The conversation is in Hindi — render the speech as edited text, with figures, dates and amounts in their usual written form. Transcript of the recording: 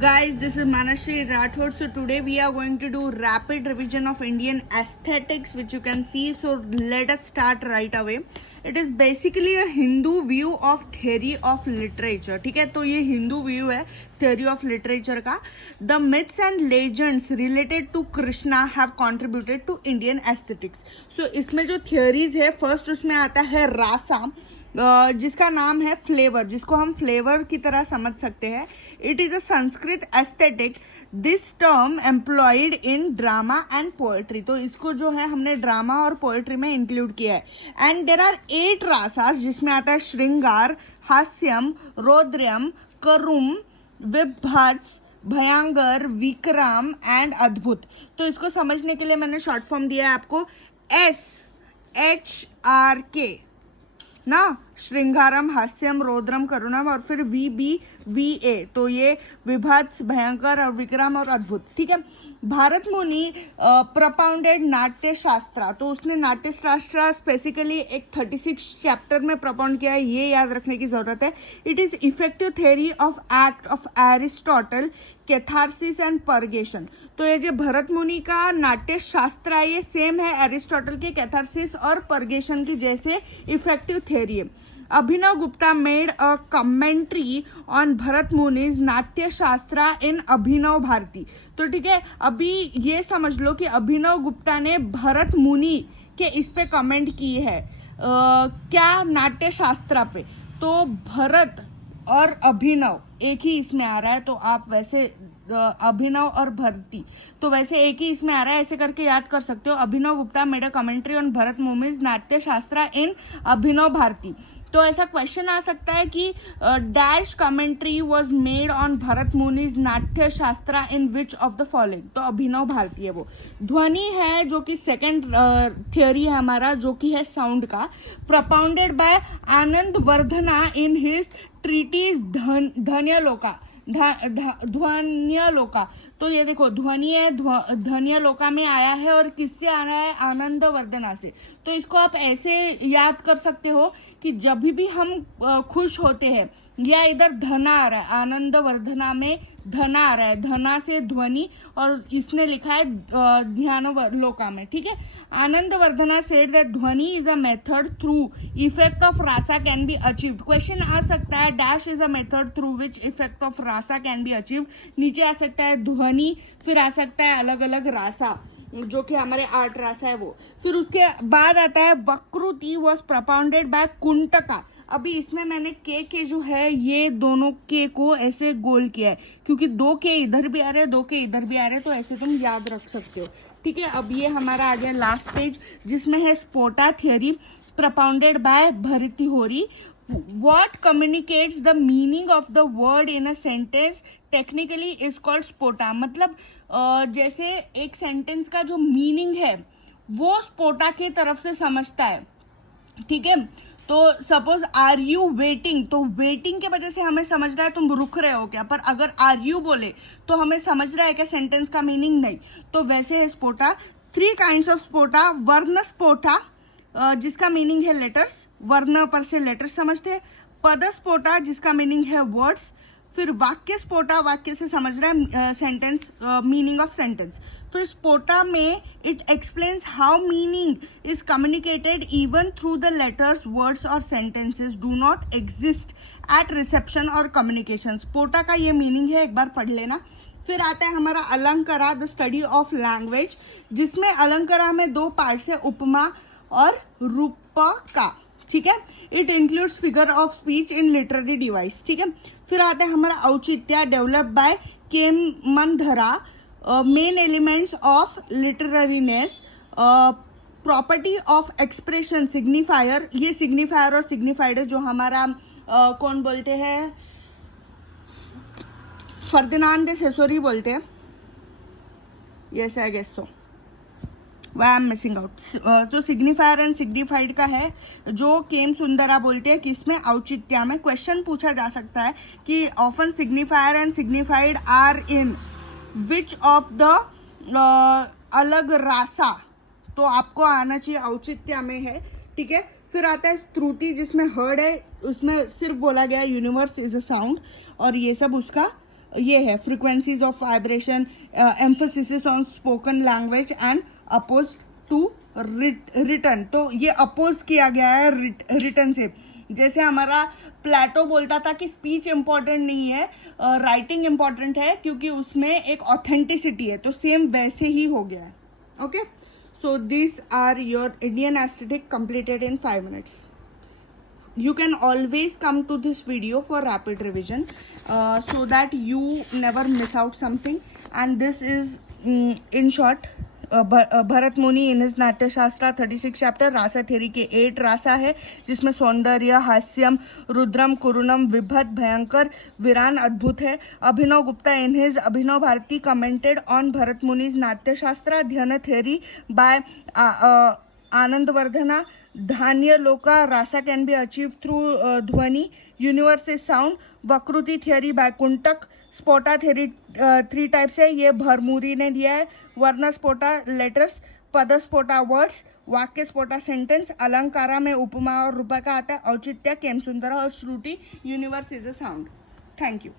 guys, this is Manashri Rathod. So today we are going to do rapid revision of Indian aesthetics, which you can see. So let us start right away. It is basically a Hindu view of theory of literature. ठीक है, तो ये हिंदू व्यू है theory of literature का. The myths and legends related to Krishna have contributed to Indian aesthetics. So इसमें जो theories है, first उसमें आता है रासा, जिसका नाम है फ्लेवर, जिसको हम फ्लेवर की तरह समझ सकते हैं. It is a Sanskrit aesthetic. This term employed in drama and poetry. तो इसको जो है हमने ड्रामा और पोएट्री में इंक्लूड किया है. एंड देर आर 8 रासास, जिसमें आता है श्रृंगार, हास्यम, रौद्रम, करुम, विभत्स, भयंकर, विक्रम एंड अद्भुत. तो इसको समझने के लिए मैंने शॉर्ट फॉर्म दिया है आपको SHRK ना, श्रृंगारम, हास्यम, रौद्रम, करुणम और फिर VBVA. तो ये विभत्स, भयंकर और विक्रम और अद्भुत. ठीक है. भारत मुनि प्रपाउंडेड नाट्य शास्त्र. तो उसने नाट्य शास्त्र स्पेसिकली एक 36 चैप्टर में प्रपाउंड किया है, ये याद रखने की जरूरत है. It is effective theory of act of Aristotle, catharsis and purgation. तो ये जो भरत मुनि का नाट्य शास्त्र है, ये सेम है एरिस्टोटल के कैथारसिस और पर्गेशन की जैसे इफेक्टिव थ्योरी है. Abhinav Gupta made a commentary on Bharat Muni's Natya Shastra इन अभिनव भारती. तो ठीक है, अभी ये समझ लो कि अभिनव गुप्ता ने भरत मुनि के इस पे कमेंट की है. क्या नाट्य शास्त्र पे. तो भरत और अभिनव एक ही इसमें आ रहा है, तो आप वैसे अभिनव और भरती तो वैसे एक ही इसमें आ रहा है, ऐसे करके याद कर सकते हो. Abhinav Gupta made a commentary on Bharat Muni's Natya Shastra इन अभिनव भारती. तो ऐसा क्वेश्चन आ सकता है कि dash commentary was made on Bharat Muni's Natya Shastra in which of the following. तो अभिनव भारती है वो. ध्वनि है जो कि सेकंड थियोरी है हमारा, जो कि है साउंड का, propounded by Anand Vardhana in his treatise Dhvanyaloka. Dhvanyaloka. तो ये देखो ध्वनि है, ध्वन्यलोका में आया है और किससे आ रहा है, आनंद वर्धना से. तो इसको आप ऐसे याद कर सकते हो कि जब भी हम खुश होते हैं या इधर धना आ रहा है, आनंद वर्धना में धना आ रहा है, धना से ध्वनि, और इसने लिखा है ध्यान लोका में. ठीक है. Anand Vardhana said that dhvani is a method through effect of rasa can be achieved. Question आ सकता है dash is a method through which effect of rasa can be achieved. नीचे आ सकता है ध्वनि, फिर आ सकता है अलग अलग रासा, जो कि हमारे 8 रासा है वो. फिर उसके बाद आता है वक्रुति वॉज प्रपाउंडेड बाय कुंटका. अभी इसमें मैंने के जो है ये दोनों के को ऐसे गोल किया है, क्योंकि 2 के इधर भी आ रहे हैं, 2 के इधर भी आ रहे हैं, तो ऐसे तुम याद रख सकते हो. ठीक है. अब ये हमारा आ गया लास्ट पेज, जिसमें है sphota theory propounded by Bhartrihari. What communicates the meaning of the word in a sentence technically is called spota. मतलब जैसे एक सेंटेंस का जो मीनिंग है वो स्पोटा के तरफ से समझता है. ठीक है. तो सपोज आर यू वेटिंग, तो वेटिंग के वजह से हमें समझ रहा है तुम रुक रहे हो क्या, पर अगर आर यू बोले तो हमें समझ रहा है क्या सेंटेंस का मीनिंग नहीं. तो वैसे है स्पोटा. 3 काइंड्स ऑफ स्पोटा. वर्ण स्पोटा, जिसका मीनिंग है लेटर्स, वर्ण पर से लेटर्स समझते हैं. पद स्पोटा, जिसका मीनिंग है वर्ड्स. फिर वाक्य स्पोटा, वाक्य से समझ रहा है सेंटेंस, मीनिंग ऑफ सेंटेंस. फिर स्पोटा में it explains how meaning is communicated even through the letters, words और sentences do not exist at reception और कम्युनिकेशन. स्पोटा का ये मीनिंग है, एक बार पढ़ लेना. फिर आता है हमारा अलंकारा, द स्टडी ऑफ लैंग्वेज, जिसमें अलंकारा में 2 पार्ट्स है, उपमा और रूपका. ठीक है. It includes figure of speech in literary device. ठीक है. फिर आता है हमारा auchitya, developed by Kshemendra, main elements of literariness, property of expression, signifier. ये सिग्निफायर और सिग्निफाइड जो हमारा कौन बोलते हैं, फर्दिनांद दे सेसोरी बोलते हैं. Yes I guess so. Why am missing out. तो सिग्निफायर एंड सिग्निफाइड का है जो केम सुंदरा बोलते हैं, किसमें, औचित्या में. क्वेश्चन पूछा जा सकता है कि often signifier and signified are in which of the अलग रासा. तो आपको आना चाहिए औचित्या में है. ठीक है. फिर आता है स्तुति, जिसमें हर्ड है, उसमें सिर्फ बोला गया यूनिवर्स इज अ साउंड, और ये सब उसका ये है frequencies of vibration, emphasis on spoken language and opposed to written. तो ये अपोज किया गया है रिटर्न से। जैसे हमारा प्लेटो बोलता था कि स्पीच इम्पॉर्टेंट नहीं है, राइटिंग इम्पॉर्टेंट है, क्योंकि उसमें एक ऑथेंटिसिटी है। तो सेम वैसे ही हो गया है। Okay, so this are your Indian aesthetic completed in 5 minutes. You can always come to this video for rapid revision, so that you never miss out something. And this is in short, Bharat मुनि इन हिज नाट्य शास्त्र 36 चैप्टर रासा थ्योरी के 8 रासा है, जिसमें सौंदर्य, हास्यम, रुद्रम, कुरुनम, विभत, भयंकर, वीरान, अद्भुत है। Abhinav Gupta in his Abhinav Bharati commented on Bharat Muni's Natya Shastra dhvani theory by Anandavardhana. Dhvanyaloka rasa can be achieve through dhvani, universe is sound. Vakrokti theory by Kuntaka. Sphota theory 3 types है, ये भरमूरी ने दिया है। वर्ण स्पोटा लेटर्स, पद स्पोटा वर्ड्स, वाक्य स्पोटा सेंटेंस। अलंकारा में उपमा और रूपक आता है। औचित्य, केम सुंदर और श्रुति, universe is a sound. Thank you.